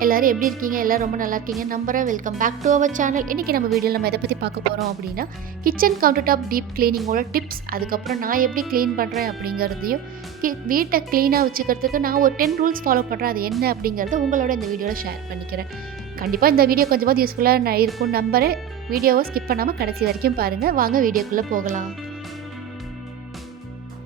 எல்லோரும் எப்படி இருக்கீங்க? எல்லோரும் ரொம்ப நல்லா இருக்கீங்க. நம்புகிறேன் welcome back to our channel இன்றைக்கி நம்ம வீடியோவில் நம்ம எதை பற்றி பார்க்க போகிறோம் அப்படின்னா கிச்சன் கவுண்டர் டாப் டீப் க்ளீனிங்கோட டிப்ஸ் அதுக்கப்புறம் நான் எப்படி க்ளீன் பண்ணுறேன் அப்படிங்கிறதையும் கி- வீட்டை க்ளீனாக வச்சுக்கிறதுக்கு நான் ஒரு டென் ரூல்ஸ் ஃபாலோ பண்ணுறேன் அது என்ன அப்படிங்கிறத உங்களோட இந்த வீடியோவில் ஷேர் பண்ணிக்கிறேன். கண்டிப்பாக இந்த வீடியோ கொஞ்சமாவது யூஸ்ஃபுல்லாக நான் இருக்கும் நம்பரை வீடியோவை ஸ்கிப் பண்ணாமல் கடைசி வரைக்கும் பாருங்கள் வாங்க வீடியோக்குள்ளே போகலாம்.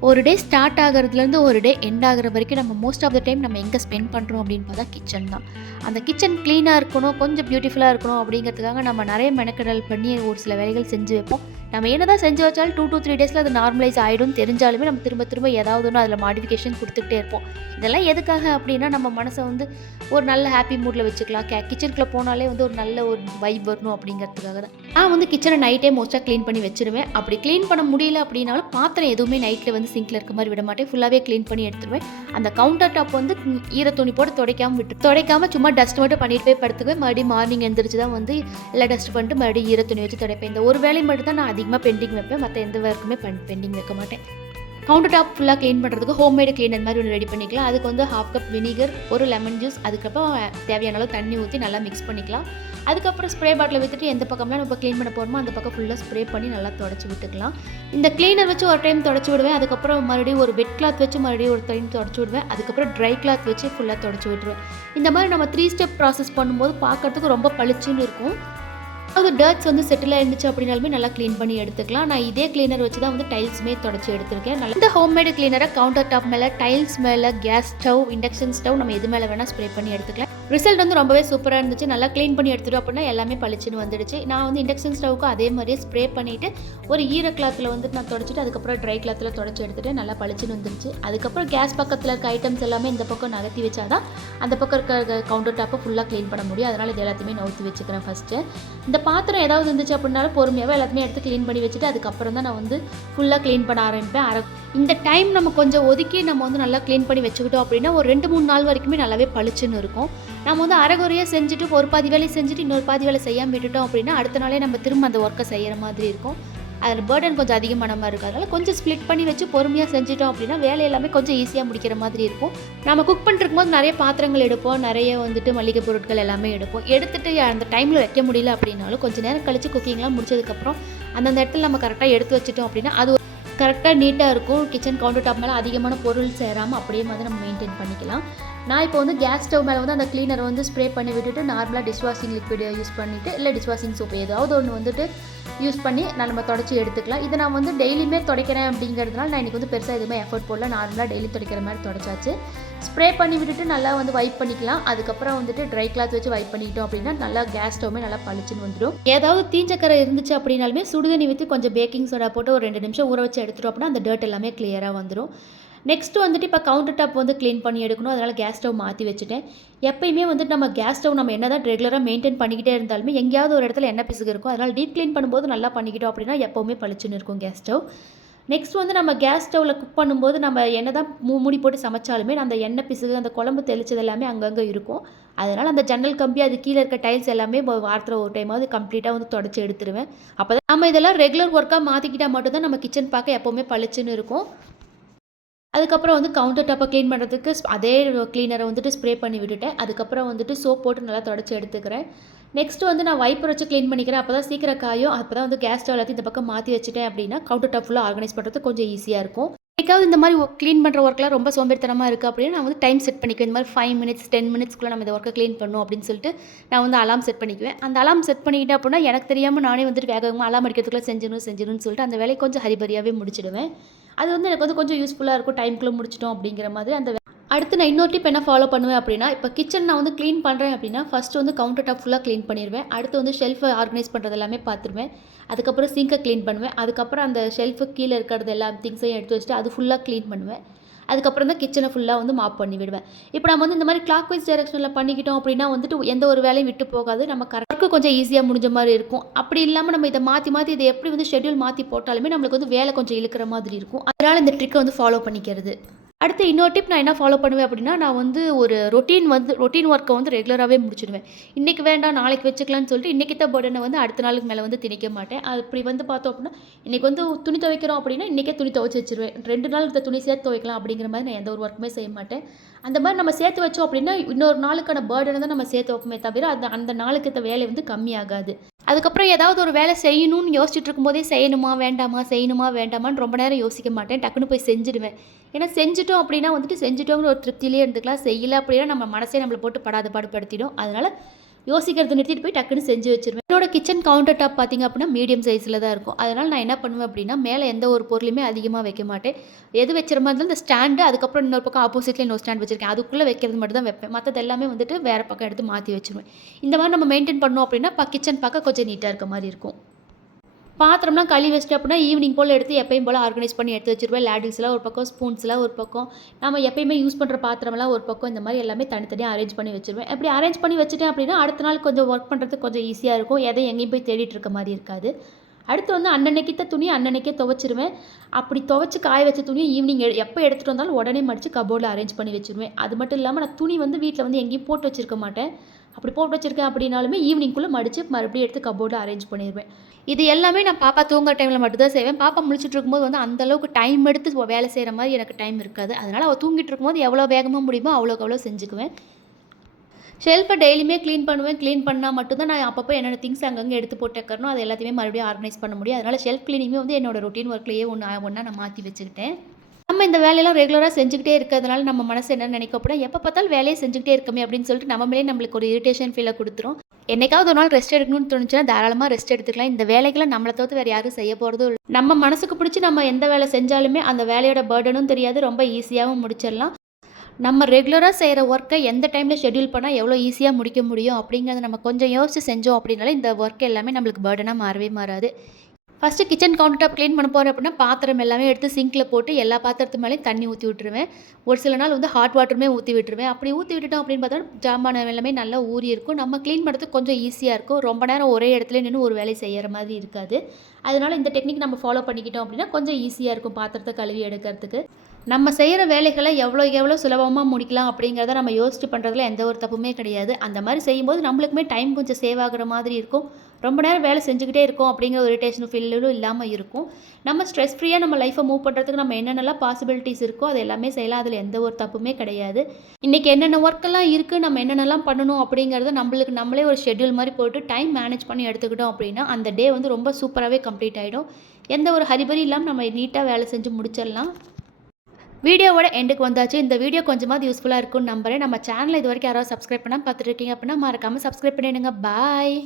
ஒரு டே ஸ்டார்ட் ஆகிறதுலேருந்து ஒரு டே எண்ட் ஆகிற வரைக்கும் நம்ம மோஸ்ட் ஆஃப் த டைம் நம்ம எங்கே ஸ்பெண்ட் பண்ணுறோம் அப்படின்னு பார்த்தா கிச்சன் தான். அந்த கிச்சன் க்ளீனாக இருக்கணும் கொஞ்சம் பியூட்டிஃபுல்லாக இருக்கணும் அப்படிங்கிறதுக்காக நம்ம நிறைய மெனக்கடல் பண்ணி ஒரு சில வேலைகள் செஞ்சு வைப்போம். நம்ம என்ன தான் செஞ்சு வச்சாலும் டூ டூ த்ரீ டேஸில் அது நார்மலைஸ் ஆகிடும் தெரிஞ்சாலுமே நம்ம திரும்ப திரும்ப ஏதாவது ஒன்று அதில் மாடிஃபிகேஷன் கொடுத்துக்கிட்டே இருப்போம். இதெல்லாம் எதுக்காக அப்படின்னா நம்ம மனசை வந்து ஒரு நல்ல ஹாப்பி மூடில் வச்சுக்கலாம். கே கிச்சனுக்குள்ளே போனாலே வந்து ஒரு நல்ல ஒரு வைப் வரணும் அப்படிங்கிறதுக்காக தான். நான் வந்து கிச்சனை நைட்டே மோஸ்ட்டாக க்ளீன் பண்ணி வச்சுருவேன். அப்படி க்ளீன் பண்ண முடியல அப்படின்னாலும் பாத்திரம் எதுவுமே நைட்டில் வந்து சிங்கில் இருக்க மாதிரி விட மாட்டேன். ஃபுல்லாகவே க்ளீன் பண்ணி எடுத்துருவேன். அந்த கவுண்டர் டாப் வந்து ஈர துணி போட்டு துடைக்காமல் விட்டு துடைக்காமல் சும்மா டஸ்ட் மட்டும் பண்ணிட்டு போய் படுத்துக்குவேன். மறுபடியும் மார்னிங் எழுந்திரிச்சு தான் வந்து எல்லாம் டஸ்ட் பண்ணிட்டு மறுபடியும் ஈர துணி வச்சு துடைப்பேன். இந்த ஒரு வேலையை மட்டும் தான் நான் அதிகமாக பெண்டிங் வைப்பேன் மற்ற எந்த ஒர்க்குமே பெண்டிங் வைக்க மாட்டேன். கவுண்டர் டாப் ஃபுல்லாக க்ளீன் பண்ணுறதுக்கு ஹோம்மேடு க்ளீனர் மாதிரி ஒன்று ரெடி பண்ணிக்கலாம். அதுக்கு வந்து ஹாஃப் கப் வினிகர் ஒரு லெமன் ஜூஸ் அதுக்கப்புறம் தேவையான அளவு தண்ணி ஊற்றி நல்லா மிக்ஸ் பண்ணிக்கலாம். அதுக்கப்புறம் ஸ்ப்ரே பாட்டில் விட்டுட்டு எந்த பக்கம்லாம் நம்ம க்ளீன் பண்ண போகிறோமோ அந்த பக்கம் ஃபுல்லாக ஸ்ப்ரே பண்ணி நல்லா தொடச்சி விட்டுக்கலாம். இந்த க்ளீனர் வச்சு ஒரு டைம் தொடச்சி விடுவேன். அதுக்கப்புறம் மறுபடியும் ஒரு வெட் கிளாத் வச்சு மறுபடியும் ஒரு டைம் தொடச்சி விடுவேன். அதுக்கப்புறம் ட்ரை கிளாத் வச்சு ஃபுல்லாக தொடச்சி விட்டுருவேன். இந்த மாதிரி நம்ம த்ரீ ஸ்டெப் ப்ராசஸ் பண்ணும்போது பார்க்கறதுக்கு ரொம்ப பளிச்சுன்னு இருக்கும். அது டர்ட்ஸ் வந்து செட்டில் இருந்துச்சு அப்படின்னாலுமே நல்லா க்ளீன் பண்ணி எடுத்துக்கலாம். நான் இதே க்ளீனர் வச்சு தான் வந்து டைல்ஸுமே தொடச்சி எடுத்திருக்கேன். நல்லா இந்த ஹோம்மேடு கிளீனரை கவுண்டர் டாப் மேலே டைல்ஸ் மேலே கேஸ் ஸ்டவ் இண்டக்ஷன் ஸ்டவ் நம்ம எது மேலே வேணால் ஸ்ப்ரே பண்ணி எடுத்துக்கலாம். ரிசல்ட் வந்து ரொம்பவே சூப்பராக இருந்துச்சு. நல்லா க்ளீன் பண்ணி எடுத்துட்டோம் அப்படின்னா எல்லாமே பளிச்சுன்னு வந்துடுச்சு. நான் வந்து இண்டக்ஷன் ஸ்டவ்வுக்கும் அதே மாதிரியே ஸ்ப்ரே பண்ணிவிட்டு ஒரு ஈர கிளாத்தில் வந்துட்டு நான் தொடச்சிட்டு அதுக்கப்புறம் ட்ரை கிளாத்தில் தொடச்சி எடுத்துட்டு நல்லா பளிச்சுன்னு வந்துருச்சு அதுக்கப்புறம் கேஸ் பக்கத்தில் இருக்க ஐட்டம்ஸ் எல்லாமே இந்த பக்கம் நகர்த்தி வச்சாதான் அந்த பக்கம் இருக்க கவுண்டர் டாப்பை ஃபுல்லாக க்ளீன் பண்ண முடியும். அதனால் இது எல்லாத்தையுமே நவுத்தி வச்சுக்கிறேன் ஃபஸ்ட்டு இந்த பாத்திரம் ஏதாவது இருந்துச்சு அப்படின்னாலும் பொறுமையாகவே எல்லாத்தையுமே எடுத்து க்ளீன் பண்ணி வச்சுட்டு அதுக்கப்புறம் தான் நான் வந்து ஃபுல்லாக க்ளீன் பண்ண ஆரம்பிப்பேன். அரை இந்த டைம் நம்ம கொஞ்சம் ஒதுக்கி நம்ம வந்து நல்லா க்ளீன் பண்ணி வச்சுக்கிட்டோம் அப்படின்னா ஒரு ரெண்டு மூணு நாள் வரைக்குமே நல்லாவே பளிச்சுன்னு இருக்கும். நம்ம வந்து அரைகுறையாக செஞ்சுட்டு ஒரு பாதி வேலையை செஞ்சுட்டு இன்னொரு பாதி வேலை செய்யாமல் விட்டுட்டோம் அப்படின்னா அடுத்த நாளே நம்ம திரும்ப அந்த ஒர்க்கை செய்கிற மாதிரி இருக்கும். அதில் பேர்டன் கொஞ்சம் அதிகமான மாதிரி இருக்கும் அதனால் கொஞ்சம் ஸ்ப்ளிட் பண்ணி வச்சு பொறுமையாக செஞ்சுட்டோம் அப்படின்னா வேலை எல்லாமே கொஞ்சம் ஈஸியாக முடிக்கிற மாதிரி இருக்கும். நம்ம குக் பண்ணிருக்கும் போது நிறைய பாத்திரங்கள் எடுப்போம். நிறைய வந்துட்டு மளிகை பொருட்கள் எல்லாமே எடுப்போம். எடுத்துட்டு அந்த டைமில் வைக்க முடியல அப்படின்னாலும் கொஞ்சம் நேரம் கழித்து குக்கிங்லாம் முடிச்சதுக்கப்புறம் அந்தந்த இடத்துல நம்ம கரெக்டாக எடுத்து வச்சுட்டோம் அப்படின்னா அது கரெக்டாக நீட்டாக இருக்கும். கிச்சன் கவுண்டர் டாப் மேலே அதிகமான பொருள் சேராமல் அப்படியே வந்து நம்ம மெயின்டைன் பண்ணிக்கலாம். நான் இப்போ வந்து கேஸ் ஸ்டவ் மேலே வந்து அந்த க்ளீனரை வந்து ஸ்ப்ரே பண்ணி விட்டுட்டு நார்மலாக டிஷ்வாஷிங் லிக்விட் யூஸ் பண்ணிவிட்டு இல்லை டிஷ்வாஷிங் சோப் ஏதாவது ஒன்று வந்துட்டு யூஸ் பண்ணி நான் நம்ம தொடச்சி எடுத்துக்கலாம். இதை நான் வந்து டெய்லியுமே துடைக்கிறேன் அப்படிங்கிறதுனால நான் இன்றைக்கி வந்து பெருசாக எதுவுமே எஃபர்ட் போடல. நார்மலாக டெய்லி துடைக்கிற மாதிரி தொடச்சாச்சு. ஸ்ப்ரே பண்ணி விட்டுட்டு நல்லா வந்து வைப் பண்ணிக்கலாம். அதுக்கப்புறம் வந்துட்டு ட்ரை கிளாத் வச்சு வைப் பண்ணிக்கிட்டோம் அப்படின்னா நல்லா கேஸ் ஸ்டவ்மே நல்லா பளிச்சுன்னு வந்துடும் ஏதாவது தீஞ்சக்கரை இருந்துச்சு அப்படின்னாலுமே சுடுதண்ணி வச்சு கொஞ்சம் பேக்கிங் சோடா போட்டு ஒரு ரெண்டு நிமிஷம் ஊற வச்சு எடுத்துட்டோம் அப்படின்னா அந்த டர்ட் எல்லாமே கிளியராக வந்துடும் நெக்ஸ்ட் வந்துட்டு இப்போ கவுண்டர் டாப் வந்து க்ளீன் பண்ணி எடுக்கணும். அதனால் கேஸ் ஸ்டவ் மாற்றி வச்சுட்டேன். எப்பயுமே வந்துட்டு நம்ம கேஸ் ஸ்டவ் நம்ம என்ன தான் ரெகுலராக மெயின்டைன் பண்ணிக்கிட்டே இருந்தாலுமே எங்கேயாவது ஒரு இடத்துல எண்ணெய் பிசுகு இருக்கும். அதனால் டீப் க்ளீன் பண்ணும்போது நல்லா பண்ணிக்கிட்டோம் அப்படின்னா எப்போவுமே பளிச்சுன்னு இருக்கும் கேஸ் ஸ்டவ் நெக்ஸ்ட் வந்து நம்ம கேஸ் ஸ்டவ்வில் குக் பண்ணும்போது நம்ம என்ன தான் மூ மூடி போட்டு சமைச்சாலுமே அந்த எண்ணெய் பிசுகு அந்த குழம்பு தெளிச்சது எல்லாமே அங்கங்கே இருக்கும். அதனால் அந்த ஜன்னல் கம்பி அது கீழே இருக்க டைல்ஸ் எல்லாமே வாரத்தில் ஒரு டைமாவது கம்ப்ளீட்டாக வந்து தொடச்சி எடுத்துருவேன். அப்போ தான் நம்ம இதெல்லாம் ரெகுலர் ஒர்க்காக மாற்றிக்கிட்டால் மட்டும்தான் நம்ம கிச்சன் பார்க்க எப்போவுமே பளிச்சுன்னு இருக்கும். அதுக்கப்புறம் வந்து கவுண்டர் டாப்பை க்ளீன் பண்ணுறதுக்கு அதே க்ளீனரை வந்துட்டு ஸ்ப்ரே பண்ணி விட்டுட்டேன். அதுக்கப்புறம் வந்துட்டு சோப் போட்டு நல்லா தொடச்சி எடுத்துக்கிறேன். நெக்ஸ்ட் வந்து நான் வைப்பர் வச்சு க்ளீன் பண்ணிக்கிறேன். அப்போ தான் சீக்கிரம் காயும். அப்போ தான் வந்து கேஸ் ஸ்டவ் எல்லாத்தையும் இந்த பக்கம் மாற்றி வச்சுட்டேன் அப்படின்னா கவுண்டர் டாப் ஃபுல்லாக ஆர்கனைஸ் பண்ணுறது கொஞ்சம் ஈஸியாக இருக்கும். எனக்காவது இந்த மாதிரி க்ளீன் பண்ணுற ஒர்க்லாம் ரொம்ப சோம்பேறித்தனமாக இருக்குது அப்படின்னா நான் வந்து டைம் செட் பண்ணிக்குவேன். இந்த மாதிரி ஃபைவ் மினிட்ஸ் டென் மினிட்ஸ்க்குள்ளே நம்ம இந்த ஒர்க்கை க்ளீன் பண்ணணும் அப்படின்னு சொல்லிட்டு நான் வந்து அலாம் செட் பண்ணிக்குவேன். அந்த அலாம் செட் பண்ணிக்கிட்டேன் அப்படின்னா எனக்கு தெரியாமல் நானே வந்துட்டு வேக வேகமாக அலாம் அடிக்கிறதுக்குள்ளே செஞ்சிடணும் செஞ்சிடணும்னு சொல்லிட்டு அந்த வேலையை கொஞ்சம் ஹரிபரியாகவே முடிச்சிடுவேன். அது வந்து எனக்கு வந்து கொஞ்சம் யூஸ்ஃபுல்லாக இருக்கும். டைம்குள்ளே முடிச்சிட்டோம் அப்படிங்கிற மாதிரி அந்த அடுத்து நான் இன்னொரு டிப் என்ன ஃபாலோ பண்ணுவேன் அப்படின்னா இப்போ கிச்சன் நான் வந்து க்ளீன் பண்ணுறேன் அப்படின்னா ஃபஸ்ட்டு வந்து கவுண்டர் டாப் ஃபுல்லாக க்ளீன் பண்ணிடுவேன் அடுத்து வந்து ஷெல்ஃபை ஆர்கனைஸ் பண்ணுறது எல்லாமே பார்த்துருவேன். அதுக்கப்புறம் சிங்கை க்ளீன் பண்ணுவேன். அதுக்கப்புறம் அந்த ஷெல்ஃபு கீழே இருக்கிறது எல்லா திங்ஸையும் எடுத்து வச்சுட்டு அது ஃபுல்லாக க்ளீன் பண்ணுவேன். அதுக்கப்புறம் தான் கிச்சனை ஃபுல்லாக வந்து மாப் பண்ணி விடுவேன். இப்போ நம்ம வந்து இந்த மாதிரி கிளாக் வைஸ் டைரக்ஷனில் பண்ணிக்கிட்டோம் அப்படின்னா வந்துட்டு எந்த ஒரு வேலையும் விட்டு போகாது. நம்ம கரெக்டாக கொஞ்சம் ஈஸியாக முடிஞ்ச மாதிரி இருக்கும். அப்படி இல்லாமல் நம்ம இதை மாற்றி மாற்றி இதை எப்படி வந்து ஷெட்யூல் மாற்றி போட்டாலுமே நம்மளுக்கு வந்து வேலை கொஞ்சம் இழுக்கிற மாதிரி இருக்கும். அதனால் இந்த ட்ரிக்கை வந்து ஃபாலோ பண்ணிக்கிறது. அடுத்து இன்னொரு டிப் நான் என்ன ஃபாலோ பண்ணுவேன் அப்படின்னா, நான் வந்து ஒரு ரொட்டீன் வந்து ரொட்டீன் ஒர்க்கை வந்து ரெகுலராகவே முடிச்சிடுவேன் இன்றைக்கி வேண்டாம் நாளைக்கு வச்சுக்கலாம்னு சொல்லிட்டு இன்றைக்கித்த பர்டனை வந்து அடுத்த நாளுக்கு மேலே வந்து திணிக்க மாட்டேன். அப்படி வந்து பார்த்தோம் அப்படின்னா, இன்றைக்கி வந்து துணி துவைக்கிறோம் அப்படின்னா, இன்னைக்கே துணி துவைச்சி வச்சுருவேன். ரெண்டு நாள் இந்த துணி சேர்த்து துவைக்கலாம் அப்படிங்கிற மாதிரி நான் எந்த ஒரு ஒர்க்குமே செய்ய மாட்டேன். அந்த மாதிரி நம்ம சேர்த்து வச்சோம் அப்படின்னா, இன்னொரு நாளுக்கான பேர்டனை தான் நம்ம சேர்த்து வைப்போமே தவிர, அந்த அந்த நாளுக்கு இந்த வேலை வந்து கம்மியாகாது. அதுக்கப்புறம் ஏதாவது ஒரு வேலை செய்யணும்னு யோசிச்சுட்டு இருக்கும்போதே செய்யணுமா, வேண்டாமா, செய்யணுமா, வேண்டாமான்னு ரொம்ப நேரம் யோசிக்க மாட்டேன். டக்குனு போய் செஞ்சுடுவேன். ஏன்னா செஞ்சுட்டோம் அப்படின்னா வந்துட்டு செஞ்சுட்டோங்கிற ஒரு திருப்தியிலே இருந்துக்கலாம். செய்யலை அப்படின்னா நம்ம மனசே நம்மளை போட்டு படாத பாடுபடுத்திடும் அதனால் அதனால யோசிக்கிறத நிறுத்திட்டு போய் டக்குனு செஞ்சு வச்சுருவேன். என்னோட கிச்சன் கவுண்டர் டாப் பார்த்தீங்க அப்படின்னா, மீடியம் சைஸில் தான் இருக்கும். அதனால் நான் என்ன பண்ணுவேன் அப்படின்னா, மேலே எந்த ஒரு பொருளையுமே அதிகமாக வைக்க மாட்டேன். எது வைக்கிற மாதிரி இருந்தாலும் இந்த ஸ்டாண்டு, அதுக்கப்புறம் இன்னொரு பக்கம் ஆப்போசிட்ல இன்னொரு ஸ்டாண்ட் வச்சிருக்கேன். அதுக்குள்ளே வைக்கிறது மட்டும் தான் வைப்பேன். மற்றது எல்லாமே வந்துட்டு வேறு பக்கம் எடுத்து மாற்றி வச்சுருவேன். இந்த மாதிரி நம்ம மெயின்டைன் பண்ணோம் அப்படின்னா, கிச்சன் பார்க்க கொஞ்சம் நீட்டாக இருக்க மாதிரி இருக்கும். பாத்திரம்லாம் கழுவி வச்சுட்டேன் அப்படின்னா, ஈவினிங் போல் எடுத்து எப்பயும் போல் ஆர்கனைஸ் பண்ணி எடுத்து வச்சுருவேன். லேடிஸ்லாம் ஒரு பக்கம், ஸ்பூன்ஸ்லாம் ஒரு பக்கம், நம்ம எப்பயுமே யூஸ் பண்ணுற பாத்திரம்லாம் ஒரு பக்கம், இந்த மாதிரி எல்லாமே தனித்தனியாக அரேஞ்ச் பண்ணி வச்சுருவேன். இப்படி அரேஞ்ச் பண்ணி வச்சுட்டேன் அப்படின்னா, அடுத்த நாள் கொஞ்சம் ஒர்க் பண்ணுறதுக்கு கொஞ்சம் ஈஸியாக இருக்கும். எதையும் எங்கேயும் போய் தேடிட்டு இருக்க மாதிரி இருக்காது. அடுத்து வந்து அன்னன்னைக்கு தான் துணிய அன்னன்னைக்கே துவைச்சிருவேன். அப்படி துவச்சி காய வச்ச துணியை ஈவினிங் எ எப்போ எடுத்துகிட்டு வந்தாலும் உடனே மடித்து கபோர்டில் அரேஞ்ச் பண்ணி வச்சுருவேன். அது மட்டும் இல்லாமல் நான் துணி வந்து வீட்டில் வந்து எங்கேயும் போட்டு வச்சுருக்க மாட்டேன். அப்படி போட்டு வச்சுருக்கேன் அப்படின்னாலுமே ஈவினிங்குள்ளே மடிச்சு மறுபடியும் எடுத்து கபோர்டில் அரேஞ்ச் பண்ணிடுவேன் இது எல்லாமே நான் பாப்பா தூங்குற டைமில் மட்டும்தான் செய்வேன். பாப்பா முடிச்சுட்டு இருக்கும்போது வந்து அந்தளவுக்கு டைம் எடுத்து வேலை செய்கிற மாதிரி எனக்கு டைம் இருக்காது. அதனால் அவள் தூங்கிட்டு இருக்கும்போது எவ்வளோ வேகமாக முடியுமோ அவ்வளோக்கு அவ்வளோ செஞ்சுக்குவேன். ஷெல்ஃபை டெய்லியுமே க்ளீன் பண்ணுவேன். க்ளீன் பண்ணால் மட்டும் தான் நான் அப்பப்போ என்னென்ன திங்ஸ் அங்கங்கே எடுத்து போட்டுக்கறனோ அது எல்லாத்தையுமே மறுபடியும் ஆர்கனைஸ் பண்ண முடியும். அதனால் ஷெல்ஃப் க்ளீனிங்கும் வந்து என்னோடய ரொட்டீன் ஒர்க்லேயே ஒன்று ஒன்றா நான் மாற்றி வச்சுக்கிட்டேன். நம்ம இந்த வேலையெல்லாம் ரெகுலராக செஞ்சுக்கிட்டே இருக்கிறதுனால நம்ம மனசு என்ன நினைக்கும் அப்படின்னா, எப்போ பார்த்தாலும் வேலையை செஞ்சுக்கிட்டே இருக்கமே அப்படின்னு சொல்லிட்டு நம்மளே நம்மளுக்கு ஒரு இரிட்டேஷன் ஃபீலை கொடுத்துரும் என்னைக்காவது ஒரு நாள் ரெஸ்ட் எடுக்கணும்னு தோணுச்சுன்னா, தாராளமாக ரெஸ்ட் எடுத்துக்கலாம். இந்த வேலைகளை நம்மளை தவிர்த்து வேறு யாரும் செய்ய போகிறதும் இல்லை நம்ம மனசுக்கு பிடிச்சி நம்ம எந்த வேலை செஞ்சாலுமே அந்த வேலையோட பர்டனும் தெரியாது. ரொம்ப ஈஸியாகவும் முடிச்சிடலாம். நம்ம ரெகுலராக செய்கிற ஒர்க்கை எந்த டைமில் ஷெட்யூல் பண்ணால் எவ்வளோ ஈஸியாக முடிக்க முடியும் அப்படிங்கிறத நம்ம கொஞ்சம் யோசித்து செஞ்சோம் அப்படின்னாலே, இந்த ஒர்க் எல்லாமே நம்மளுக்கு பேர்டனாக மாறவே மாறாது. First kitchen counter top clean பண்ண போகிறேன் அப்படின்னா, பாத்திரம் எல்லாமே எடுத்து சிங்கில் போட்டு எல்லா பாத்திரத்து மேலேயும் தண்ணி ஊற்றி விட்டுருவேன். ஒரு சில நாள் வந்து ஹாட் வாட்டருமே ஊற்றி விட்டுருவேன். அப்படி ஊற்றி விட்டுட்டோம் அப்படின்னு பார்த்தா, ஜாமான் எல்லாமே நல்லா ஊறி இருக்கும். நம்ம க்ளீன் பண்ணுறதுக்கு கொஞ்சம் ஈஸியாக இருக்கும். ரொம்ப நேரம் ஒரே இடத்துல நின்று ஒரு வேலை செய்கிற மாதிரி இருக்காது. அதனால் இந்த டெக்னிக் நம்ம ஃபாலோ பண்ணிக்கிட்டோம் அப்படின்னா, கொஞ்சம் ஈஸியாக இருக்கும் பாத்திரத்தை கழுவி எடுக்கிறதுக்கு. நம்ம செய்கிற வேலைகளை எவ்வளோ எவ்வளோ சுலபமாக முடிக்கலாம் அப்படிங்கிறத நம்ம யோசிச்சு பண்ணுறதுல எந்த ஒரு தப்புமே கிடையாது. அந்த மாதிரி செய்யும்போது நம்மளுக்குமே டைம் கொஞ்சம் சேவ் ஆகுற மாதிரி இருக்கும். ரொம்ப நேரம் வேலை செஞ்சுக்கிட்டே இருக்கோம் அப்படிங்கிற ஒரு இரிட்டேஷனும் ஃபீலும் இல்லாமல் இருக்கும். நம்ம ஸ்ட்ரெஸ் ஃப்ரீயாக நம்ம லைஃப்பை மூவ் பண்ணுறதுக்கு நம்ம என்னென்னலாம் பாசிபிலிட்டிஸ் இருக்கோ, அது எல்லாமே செய்யலாம். அதில் எந்த ஒரு தப்புமே கிடையாது. இன்றைக்கி என்னென்ன ஒர்க்கெல்லாம் இருக்குது நம்ம என்னென்னலாம் பண்ணணும் அப்படிங்கிறத நம்மளுக்கு நம்மளே ஒரு ஷெட்யூல் மாதிரி போட்டு டைம் மேனேஜ் பண்ணி எடுத்துக்கிட்டோம் அப்படின்னா, அந்த டே வந்து ரொம்ப சூப்பராகவே கம்ப்ளீட் ஆகிடும் எந்த ஒரு ஹரிபரி இல்லாமல் நம்ம நீட்டாக வேலை செஞ்சு முடிச்சிடலாம். வீடியோவோட எண்டுக்கு வந்தாச்சு. இந்த வீடியோ கொஞ்சமாவது யூஸ்ஃபுல்லாக இருக்கும்னு நம்புறேன். நம்ம சேனல் இது வரைக்கும் யாராவது சப்ஸ்கிரைப் பண்ணால் பார்த்துட்டு இருக்கீங்க அப்படின்னா, மறக்காமல் சப்ஸ்கிரைப் பண்ணிடுங்க. பாய்.